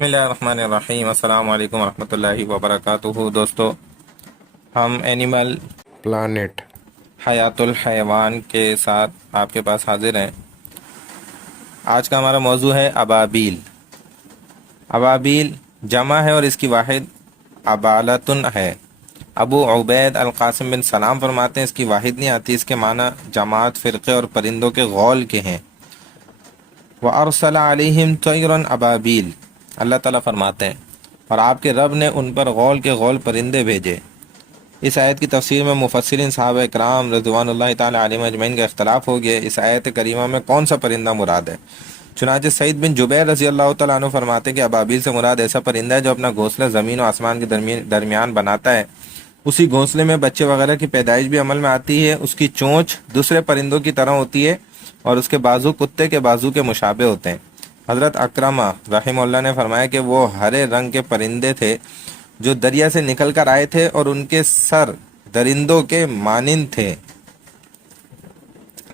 بسم اللہ الرحمن الرحیم۔ السلام علیکم ورحمۃ اللہ وبرکاتہ۔ دوستو، ہم اینیمل پلانٹ حیات الحیوان کے ساتھ آپ کے پاس حاضر ہیں۔ آج کا ہمارا موضوع ہے ابابیل۔ ابابیل جمع ہے اور اس کی واحد ابالتن ہے۔ ابو عبید القاسم بن سلام فرماتے ہیں اس کی واحد نہیں آتی، اس کے معنی جماعت، فرقے اور پرندوں کے غول کے ہیں۔ وَأَرْسَلَ عَلَيْهِمْ طَيْرًا أَبَابِيلَ، اللہ تعالیٰ فرماتے ہیں اور آپ کے رب نے ان پر غول کے غول پرندے بھیجے۔ اس آیت کی تفسیر میں مفسرین صحابہ کرام رضوان اللہ تعالیٰ علیہم اجمعین کا اختلاف ہو گیا، اس آیت کریمہ میں کون سا پرندہ مراد ہے۔ چنانچہ سعید بن جبیر رضی اللہ تعالیٰ عنہ فرماتے ہیں کہ ابابیل سے مراد ایسا پرندہ ہے جو اپنا گھونسلہ زمین و آسمان کے درمیان بناتا ہے، اسی گھونسلے میں بچے وغیرہ کی پیدائش بھی عمل میں آتی ہے، اس کی چونچ دوسرے پرندوں کی طرح ہوتی ہے اور اس کے بازو کتے کے بازو کے مشابہ ہوتے ہیں۔ حضرت اکرمہ رحمہ اللہ نے فرمایا کہ وہ ہرے رنگ کے پرندے تھے جو دریا سے نکل کر آئے تھے اور ان کے سر درندوں کے مانند تھے۔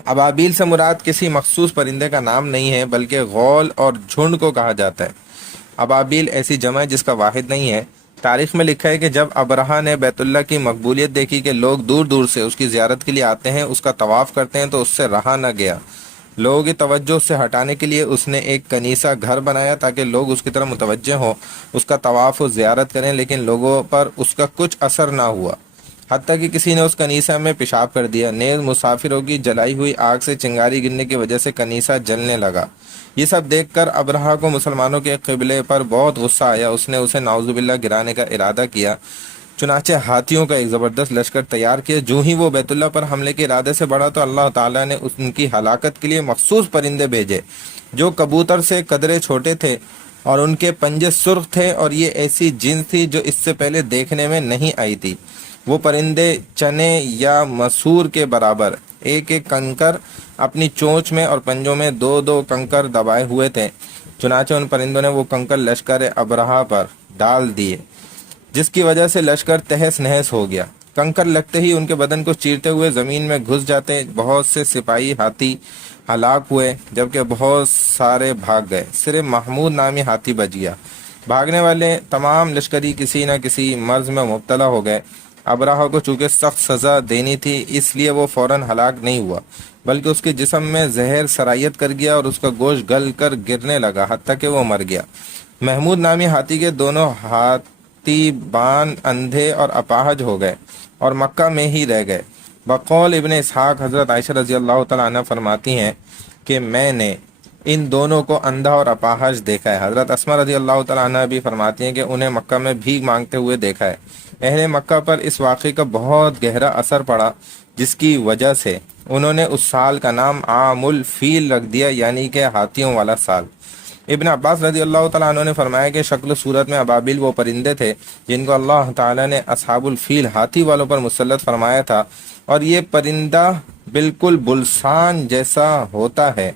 ابابیل سے مراد کسی مخصوص پرندے کا نام نہیں ہے بلکہ غول اور جھنڈ کو کہا جاتا ہے۔ ابابیل ایسی جمع ہے جس کا واحد نہیں ہے۔ تاریخ میں لکھا ہے کہ جب ابرہہ نے بیت اللہ کی مقبولیت دیکھی کہ لوگ دور دور سے اس کی زیارت کے لیے آتے ہیں، اس کا طواف کرتے ہیں، تو اس سے رہا نہ گیا۔ لوگوں کی توجہ سے ہٹانے کے لیے اس نے ایک کنیسہ گھر بنایا تاکہ لوگ اس کی طرف متوجہ ہوں، اس کا طواف و زیارت کریں، لیکن لوگوں پر اس کا کچھ اثر نہ ہوا، حتیٰ کہ کسی نے اس کنیسہ میں پیشاب کر دیا۔ نیز مسافروں کی جلائی ہوئی آگ سے چنگاری گرنے کی وجہ سے کنیسہ جلنے لگا۔ یہ سب دیکھ کر ابرہہ کو مسلمانوں کے قبلے پر بہت غصہ آیا، اس نے اسے نعوذ باللہ گرانے کا ارادہ کیا، چنانچہ ہاتھیوں کا ایک زبردست لشکر تیار کیا۔ جو ہی وہ بیت اللہ پر حملے کے ارادے سے بڑھا تو اللہ تعالیٰ نے ان کی ہلاکت کے لیے مخصوص پرندے بھیجے جو کبوتر سے قدرے چھوٹے تھے اور ان کے پنجے سرخ تھے، اور یہ ایسی جنس تھی جو اس سے پہلے دیکھنے میں نہیں آئی تھی۔ وہ پرندے چنے یا مسور کے برابر ایک ایک کنکر اپنی چونچ میں اور پنجوں میں دو دو کنکر دبائے ہوئے تھے۔ چنانچہ ان پرندوں نے وہ کنکر لشکر ابرہہ پر ڈال دیے، جس کی وجہ سے لشکر تہس نہس ہو گیا۔ کنکر لگتے ہی ان کے بدن کو چیرتے ہوئے زمین میں گھس جاتے، بہت سے سپاہی ہاتھی ہلاک ہوئے جبکہ بہت سارے بھاگ گئے، صرف محمود نامی ہاتھی بچ گیا۔ بھاگنے والے تمام لشکری کسی نہ کسی مرض میں مبتلا ہو گئے۔ ابرہہ کو چونکہ سخت سزا دینی تھی اس لیے وہ فوراً ہلاک نہیں ہوا، بلکہ اس کے جسم میں زہر سرایت کر گیا اور اس کا گوشت گل کر گرنے لگا حتیٰ کہ وہ مر گیا۔ محمود نامی ہاتھی کے دونوں بان اندھے اور اپاہج ہو گئے اور مکہ میں ہی رہ گئے۔ بقول ابن اسحاق حضرت عائشہ رضی اللہ تعالیٰ عنہ فرماتی ہیں کہ میں نے ان دونوں کو اندھا اور اپاہج دیکھا ہے۔ حضرت اسماء رضی اللہ تعالیٰ عنہ بھی فرماتی ہیں کہ انہیں مکہ میں بھیک مانگتے ہوئے دیکھا ہے۔ اہل مکہ پر اس واقعے کا بہت گہرا اثر پڑا، جس کی وجہ سے انہوں نے اس سال کا نام عام الفیل رکھ دیا، یعنی کہ ہاتھیوں والا سال۔ ابن عباس رضی اللہ تعالیٰ عنہ نے فرمایا کہ شکل و صورت میں ابابیل وہ پرندے تھے جن کو اللہ تعالیٰ نے اصحاب الفیل ہاتھی والوں پر مسلط فرمایا تھا، اور یہ پرندہ بالکل بلسان جیسا ہوتا ہے۔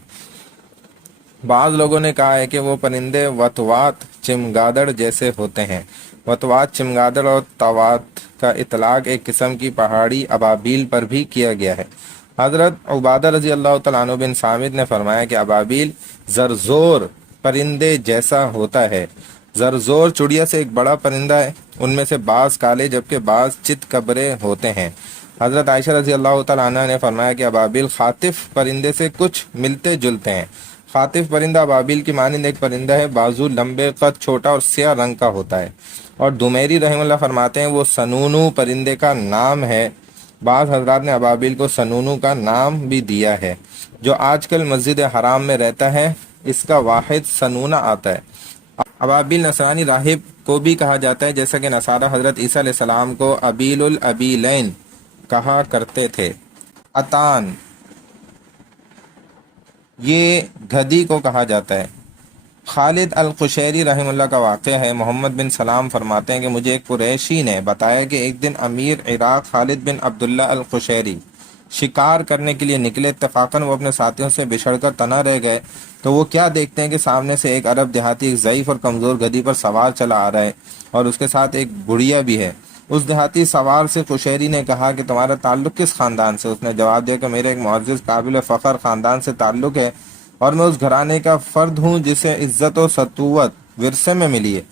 بعض لوگوں نے کہا ہے کہ وہ پرندے وطوات چمگادڑ جیسے ہوتے ہیں۔ وطوات چمگادڑ اور طوات کا اطلاق ایک قسم کی پہاڑی ابابیل پر بھی کیا گیا ہے۔ حضرت عبادہ رضی اللہ تعالیٰ عنہ بن صامت نے فرمایا کہ ابابیل زرزور پرندے جیسا ہوتا ہے۔ زرزور چڑیا سے ایک بڑا پرندہ ہے، ان میں سے بعض کالے جبکہ بعض چت کبرے ہوتے ہیں۔ حضرت عائشہ رضی اللہ تعالیٰ عنہ نے فرمایا کہ ابابیل خاطف پرندے سے کچھ ملتے جلتے ہیں۔ خاطف پرندہ ابابیل کی مانند ایک پرندہ ہے، بازو لمبے، قد چھوٹا اور سیاہ رنگ کا ہوتا ہے۔ اور دمیری رحمہ اللہ فرماتے ہیں وہ سنونو پرندے کا نام ہے۔ بعض حضرات نے ابابیل کو سنونو کا نام بھی دیا ہے۔ جو آج کل مسجد حرام میں رہتا ہے اس کا واحد سنونا آتا ہے۔ ابابیل نصرانی راہب کو بھی کہا جاتا ہے، جیسا کہ نصارہ حضرت عیسیٰ علیہ السلام کو ابیل الابیلین کہا کرتے تھے۔ اتان یہ گدھی کو کہا جاتا ہے۔ خالد القشیری رحمہ اللہ کا واقعہ ہے، محمد بن سلام فرماتے ہیں کہ مجھے ایک قریشی نے بتایا کہ ایک دن امیر عراق خالد بن عبداللہ القشیری شکار کرنے کے لیے نکلے۔ اتفاقاً وہ اپنے ساتھیوں سے بچھڑ کر تنہا رہ گئے تو وہ کیا دیکھتے ہیں کہ سامنے سے ایک عرب دیہاتی ایک ضعیف اور کمزور گدھی پر سوار چلا آ رہا ہے اور اس کے ساتھ ایک بڑھیا بھی ہے۔ اس دیہاتی سوار سے قشیری نے کہا کہ تمہارا تعلق کس خاندان سے؟ اس نے جواب دیا کہ میرے ایک معزز قابل فخر خاندان سے تعلق ہے اور میں اس گھرانے کا فرد ہوں جسے عزت و سطوت ورثے میں ملی ہے۔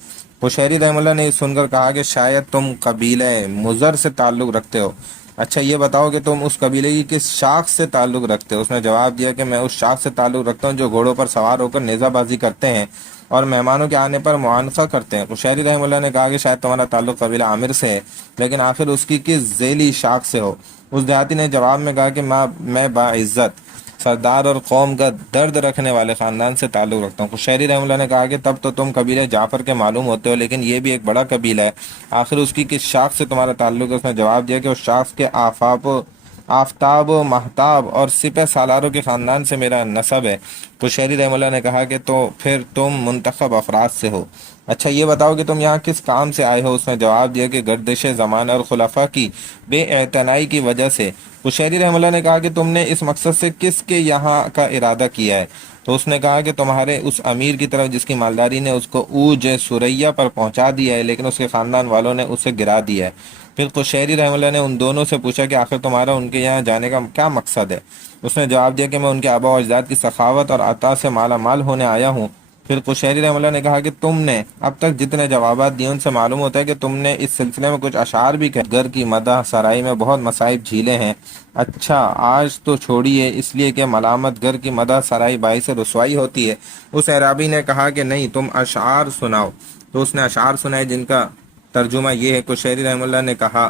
قشیری رحمہ اللہ نے یہ سن کر کہا کہ شاید تم قبیلہ مضر سے تعلق رکھتے ہو، اچھا یہ بتاؤ کہ تم اس قبیلے کی کس شاخ سے تعلق رکھتے ہو؟ اس نے جواب دیا کہ میں اس شاخ سے تعلق رکھتا ہوں جو گھوڑوں پر سوار ہو کر نیزہ بازی کرتے ہیں اور مہمانوں کے آنے پر معانقہ کرتے ہیں۔ قشیری رحمہ اللہ نے کہا کہ شاید تمہارا تعلق قبیلہ عامر سے ہے، لیکن آخر اس کی کس ذیلی شاخ سے ہو؟ اس دیہاتی نے جواب میں کہا کہ میں باعزت سردار اور قوم کا درد رکھنے والے خاندان سے تعلق رکھتا ہوں۔ قشیری رحمہ اللہ نے کہا کہ تب تو تم قبیلہ جعفر کے معلوم ہوتے ہو، لیکن یہ بھی ایک بڑا قبیلہ ہے، آخر اس کی کس شاخ سے تمہارا تعلق ہے؟ اس نے جواب دیا کہ اس شاخ کے آفتاب و مہتاب اور سپہ سالاروں کے خاندان سے میرا نسب ہے۔ قشیری رحمہ اللہ نے کہا کہ تو پھر تم منتخب افراد سے ہو، اچھا یہ بتاؤ کہ تم یہاں کس کام سے آئے ہو؟ اس نے جواب دیا کہ گردش زمانہ اور خلفاء کی بے اعتنائی کی وجہ سے۔ قشیری رحمہ اللہ نے کہا کہ تم نے اس مقصد سے کس کے یہاں کا ارادہ کیا ہے؟ تو اس نے کہا کہ تمہارے اس امیر کی طرف جس کی مالداری نے اس کو اوج سریہ پر پہنچا دیا ہے، لیکن اس کے خاندان والوں نے اسے گرا دیا ہے۔ پھر قشیری رحمہ اللہ نے ان دونوں سے پوچھا کہ آخر تمہارا ان کے یہاں جانے کا کیا مقصد ہے؟ اس نے جواب دیا کہ میں ان کے آباء و اجداد کی سخاوت اور عطا سے مالا مال ہونے آیا ہوں۔ پھر قشیری رحمہ اللہ نے کہا کہ تم نے اب تک جتنے جوابات دیے ان سے معلوم ہوتا ہے کہ تم نے اس سلسلے میں کچھ اشعار بھی کہے، گھر کی مدح سرائی میں بہت مصائب جھیلے ہیں، اچھا آج تو چھوڑیے اس لیے کہ ملامت گر کی مدح سرائی باعث رسوائی ہوتی ہے۔ اس اعرابی نے کہا کہ نہیں، تم اشعار سناؤ۔ تو اس نے اشعار سنائے جن کا ترجمہ یہ ہے۔ قشیری رحمہ اللہ نے کہا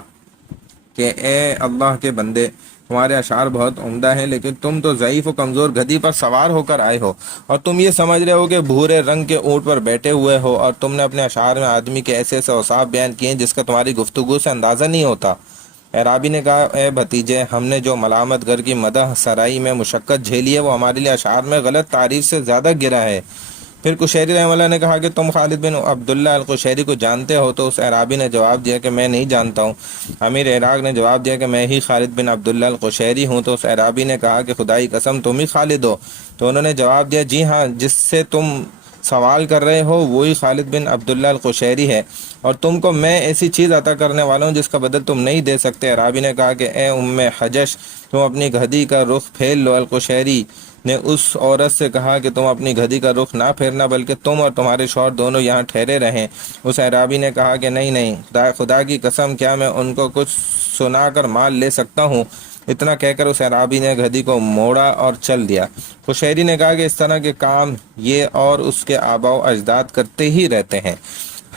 کہ اے اللہ کے بندے، تمہارے اشعار بہت عمدہ ہیں، لیکن تم تو ضعیف و کمزور گدھی پر سوار ہو کر آئے ہو اور تم یہ سمجھ رہے ہو کہ بھورے رنگ کے اونٹ پر بیٹھے ہوئے ہو، اور تم نے اپنے اشعار میں آدمی کے ایسے ایسے اوصاف بیان کیے ہیں جس کا تمہاری گفتگو سے اندازہ نہیں ہوتا۔ اعرابی نے کہا اے بھتیجے، ہم نے جو ملامت گر کی مدح سرائی میں مشقت جھیلی ہے وہ ہمارے لیے اشعار میں غلط تعریف سے زیادہ گرا ہے۔ پھر قشیری رحمہ اللہ نے کہا کہ تم خالد بن عبداللہ القشیری کو جانتے ہو؟ تو اس اعرابی نے جواب دیا کہ میں نہیں جانتا ہوں۔ امیر عراق نے جواب دیا کہ میں ہی خالد بن عبداللہ القشیری ہوں۔ تو اس اعرابی نے کہا کہ خدائی قسم تم ہی خالد ہو؟ تو انہوں نے جواب دیا جی ہاں، جس سے تم سوال کر رہے ہو وہی خالد بن عبداللہ القشیری ہے، اور تم کو میں ایسی چیز عطا کرنے والا ہوں جس کا بدل تم نہیں دے سکتے۔ اعرابی نے کہا کہ اے ام حجش، تم اپنی گدھی کا رخ پھیر لو۔ القشیری نے اس عورت سے کہا کہ تم اپنی گدھی کا رخ نہ پھیرنا، بلکہ تم اور تمہارے شوہر دونوں یہاں ٹھہرے رہیں۔ اس اعرابی نے کہا کہ نہیں، خدا کی قسم کیا میں ان کو کچھ سنا کر مال لے سکتا ہوں؟ اتنا کہہ کر اس اعرابی نے گدھی کو موڑا اور چل دیا۔ قشیری نے کہا کہ اس طرح کے کام یہ اور اس کے آباء و اجداد کرتے ہی رہتے ہیں۔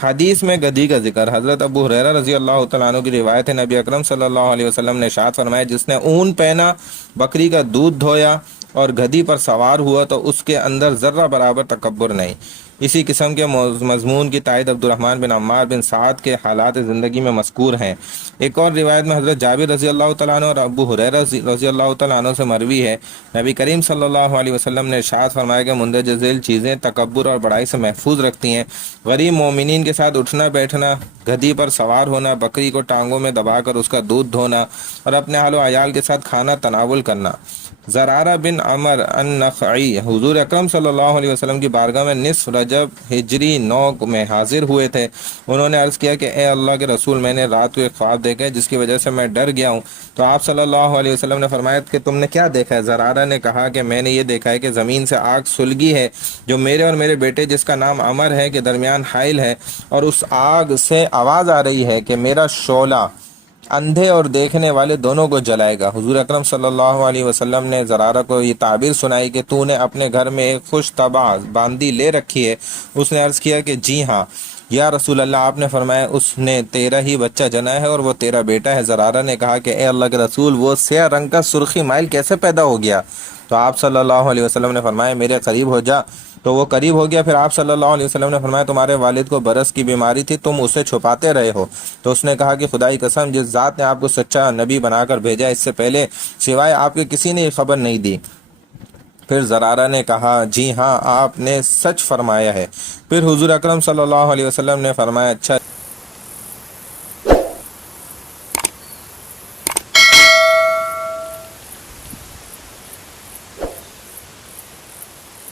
حدیث میں گدھی کا ذکر۔ حضرت ابو ہریرہ رضی اللہ تعالیٰ عنہ کی روایت ہے، نبی اکرم صلی اللہ علیہ وسلم نے ارشاد فرمایا جس نے اون پہنا، بکری کا دودھ دھویا اور گدھی پر سوار ہوا تو اس کے اندر ذرہ برابر تکبر نہیں۔ اسی قسم کے مضمون کی تائید عبد الرحمن بن عمار بن سعد کے حالات زندگی میں مذکور ہیں۔ ایک اور روایت میں حضرت جابر رضی اللہ تعالیٰ عنہ اور ابو ہریرہ رضی اللہ تعالیٰ عنہ سے مروی ہے، نبی کریم صلی اللہ علیہ وسلم نے ارشاد فرمایا کہ مندرجہ ذیل چیزیں تکبر اور بڑائی سے محفوظ رکھتی ہیں: غریب مومنین کے ساتھ اٹھنا بیٹھنا، گدھی پر سوار ہونا، بکری کو ٹانگوں میں دبا کر اس کا دودھ دھونا اور اپنے اہل و عیال کے ساتھ کھانا تناول کرنا۔ زرارہ بن عمر النخعی حضور اکرم صلی اللہ علیہ وسلم کی بارگاہ میں نصف رجب ہجری 9 میں حاضر ہوئے تھے۔ انہوں نے عرض کیا کہ اے اللہ کے رسول، میں نے رات کو ایک خواب دیکھا ہے جس کی وجہ سے میں ڈر گیا ہوں۔ تو آپ صلی اللہ علیہ وسلم نے فرمایا کہ تم نے کیا دیکھا ہے؟ زرارہ نے کہا کہ میں نے یہ دیکھا ہے کہ زمین سے آگ سلگی ہے جو میرے اور میرے بیٹے جس کا نام عمر ہے کے درمیان حائل ہے، اور اس آگ سے آواز آ رہی ہے کہ میرا شعلہ اندھے اور دیکھنے والے دونوں کو جلائے گا۔ حضور اکرم صلی اللہ علیہ وسلم نے زرارہ کو یہ تعبیر سنائی کہ تو نے اپنے گھر میں ایک خوش طبع باندی لے رکھی ہے؟ اس نے عرض کیا کہ جی ہاں یا رسول اللہ۔ آپ نے فرمایا اس نے تیرا ہی بچہ جنا ہے اور وہ تیرا بیٹا ہے۔ زرارہ نے کہا کہ اے اللہ کے رسول، وہ سیاہ رنگ کا سرخی مائل کیسے پیدا ہو گیا؟ تو آپ صلی اللہ علیہ وسلم نے فرمایا میرے قریب ہو جا۔ تو وہ قریب ہو گیا۔ پھر آپ صلی اللہ علیہ وسلم نے فرمایا تمہارے والد کو برس کی بیماری تھی، تم اسے چھپاتے رہے ہو؟ تو اس نے کہا کہ خدائی قسم جس ذات نے آپ کو سچا نبی بنا کر بھیجا، اس سے پہلے سوائے آپ کے کسی نے یہ خبر نہیں دی۔ پھر زرارہ نے کہا جی ہاں، آپ نے سچ فرمایا ہے۔ پھر حضور اکرم صلی اللہ علیہ وسلم نے فرمایا اچھا